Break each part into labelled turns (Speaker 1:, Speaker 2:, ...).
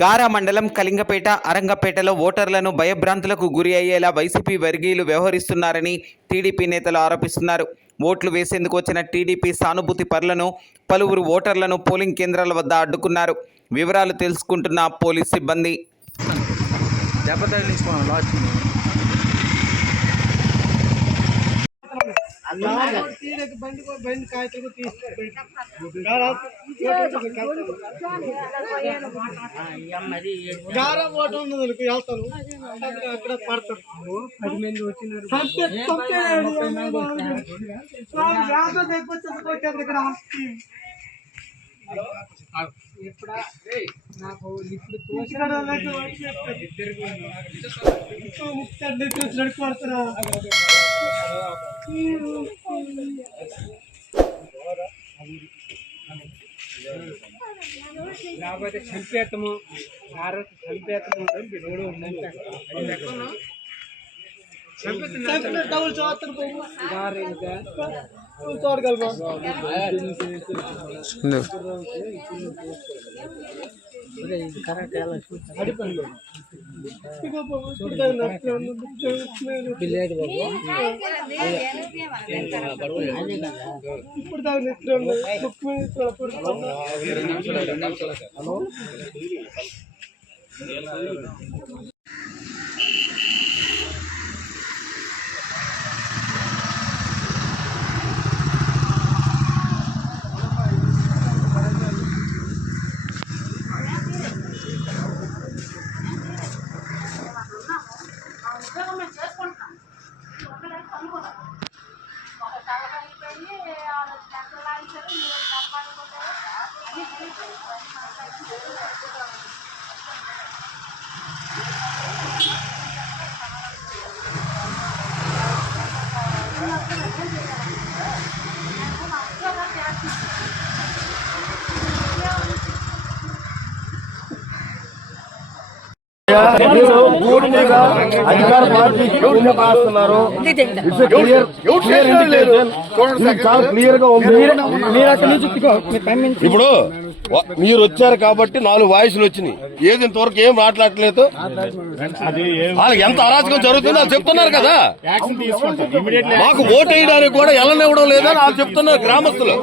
Speaker 1: గారా మండలం కలింగపేట అరంగపేటలో ఓటర్లను భయభ్రాంతులకు గురి అయ్యేలా వైసీపీ వర్గీయులు వ్యవహరిస్తున్నారని టీడీపీ నేతలు ఆరోపిస్తున్నారు. ఓట్లు వేసేందుకు వచ్చిన టీడీపీ సానుభూతి పరులను పలువురు ఓటర్లను పోలింగ్ కేంద్రాల వద్ద అడ్డుకున్నారు. వివరాలు తెలుసుకుంటున్న పోలీస్ సిబ్బంది.
Speaker 2: బండి తగిలించుకున్నాం
Speaker 3: గారం ఓటు ఉన్నది అనుకో వెళ్తాను అక్కడ పడతారు. పది మంది వచ్చినారు ఇక్కడ నాకు ఇప్పుడు చూసి చూసినట్టు పడుతున్నా లేకపోతే ఇప్పుడు ఆరోగ్య చంపేత్తము డబ్బులు చూస్తారు చూడగలమా
Speaker 4: అధికార పార్టీకి పుణ్యం పాస్తున్నారు ఇట్స్ క్లియర్ క్లియర్ ఇండికేషన్ ఇది చాలా క్లియర్గా ఉంది ఇప్పుడు మీరు వచ్చారు కాబట్టి నాలుగు వాయిస్లు వచ్చినాయి. ఏది ఇంతవరకు ఏం మాట్లాడలేదు? వాళ్ళకి ఎంత అరాచకం జరుగుతుందో వాళ్ళు చెప్తున్నారు కదా. మాకు ఓటు వేయడానికి కూడా ఎల్లనివ్వడం లేదని వాళ్ళు చెప్తున్నారు గ్రామస్తులు.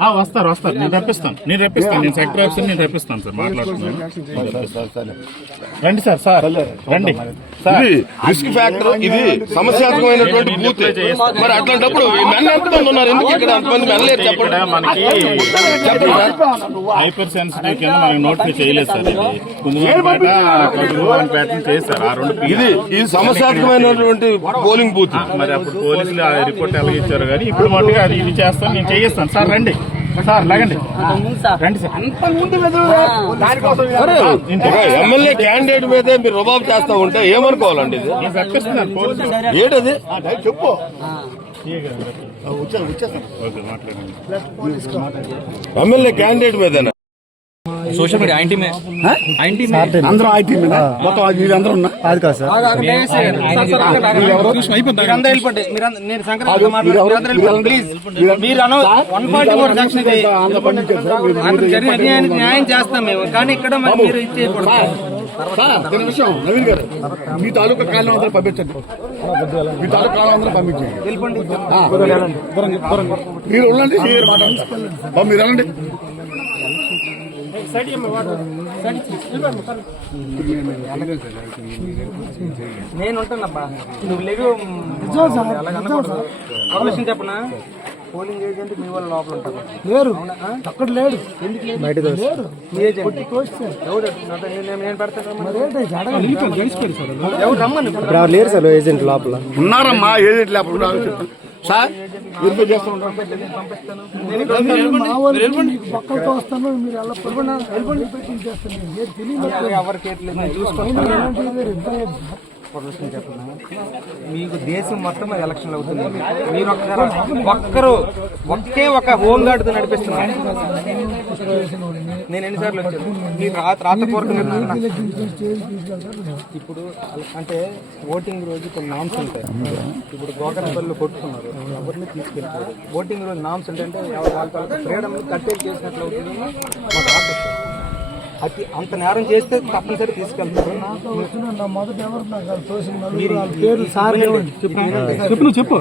Speaker 5: ఆ, వస్తారు వస్తారు. నేను రప్పిస్తాను నేను రప్పిస్తాను నేను సెక్టర్ ఆఫీసర్ నేను రప్పిస్తాను సార్. మాట్లాడుతున్నాను. రండి సార్ సార్. రండి. సార్
Speaker 4: ఇది రిస్క్ ఫ్యాక్టర్ ఇది సమస్యాత్మకమైనటువంటి బూత్. మరి అట్లాంటప్పుడు మెన్ ఎంతమంది ఉన్నారు? ఎందుకు ఇక్కడ అంతమంది మెనలేరు చెప్పండి?
Speaker 5: హైపర్ సెన్సిటివ్ కింద మనకి నోటిఫై చేయలేదు సార్ కుందువానిపేట చేశారు. ఆ రెండు
Speaker 4: ఇది ఇది సమస్యాత్మకమైనటువంటి పోలింగ్ బూత్
Speaker 5: మరి అప్పుడు పోలీసులు ఆ రిపోర్ట్ ఎలా ఇచ్చారు కానీ ఇప్పుడు మట్టుగా అది ఇది చేస్తాను నేను చేయిస్తాను. సార్ రండి. సార్ లాగండి. రండి సార్.
Speaker 4: ఒక ఎమ్మెల్యే క్యాండిడేట్ మీదే మీరు రుబాబు చేస్తా ఉంటే ఏమనుకోవాలండి ఇది? చెప్పు. ఎమ్మెల్యే క్యాండిడేట్ మీదేనా?
Speaker 2: సోషల్ మీడియా ఐంటీ మే ఐంటీ
Speaker 6: అందరం ఐటీ మీద మొత్తం ఇది అందరూ ఉన్నా? అది కాదు సార్.
Speaker 3: న్యాయం చేస్తాం మేము. కానీ ఇక్కడ మరి
Speaker 6: సార్ విషయం నవీన్ గారు మీ తాలూకా కాలం అందరూ పంపించండి. మీ పంపించండి మీరు ఉండండి మీరు మాట్లాడండి బాబు, మీరు వెళ్ళండి
Speaker 3: నేను ఉంటానబ్బా నువ్వు లేవు ఒక విషయం చెప్పనా? పోలింగ్ ఏజెంట్ మీ వాళ్ళ లోపల ఉంటారు లేరు అక్కడ లేడు ఎందుకు మీ ఏజెంట్ ఎవరు నాతో నేను- నేను పెడతాను ఎవరు రమ్మని
Speaker 6: లేరు సార్ ఏజెంట్ లోపల ఉన్నారమ్మా ఏజెంట్ లోపల సార్
Speaker 3: ఎవరికి చూసుకోండి ఒక విషయం మీకు దేశం మొత్తం ఎలక్షన్లు అవుతుంది మీరు ఒక్కరు ఒక్కరు ఒకే ఒక హోమ్ గార్డ్తో నడిపిస్తున్నారు. నేను ఎన్నిసార్లు వచ్చాను. మీరు రాతపూర్వకంగా ఇప్పుడు అంటే ఓటింగ్ రోజు కొన్ని నామ్స్ ఉంటాయి. ఇప్పుడు గోకరపల్లి కొట్టుకున్నారు. ఎవరిని తీసుకెళ్తారు ఓటింగ్ రోజు నామ్స్ అంటే ఎవరు వాళ్ళ ఫ్రీడమ్ కట్టేలు చేసినట్లు అవుతుంది? మాకు ఆర్డర్ అతి అంత నేరం చేస్తే తప్పనిసరి తీసుకెళ్తారు
Speaker 7: మొదట ఎవరు నాకు తోసిన చెప్పు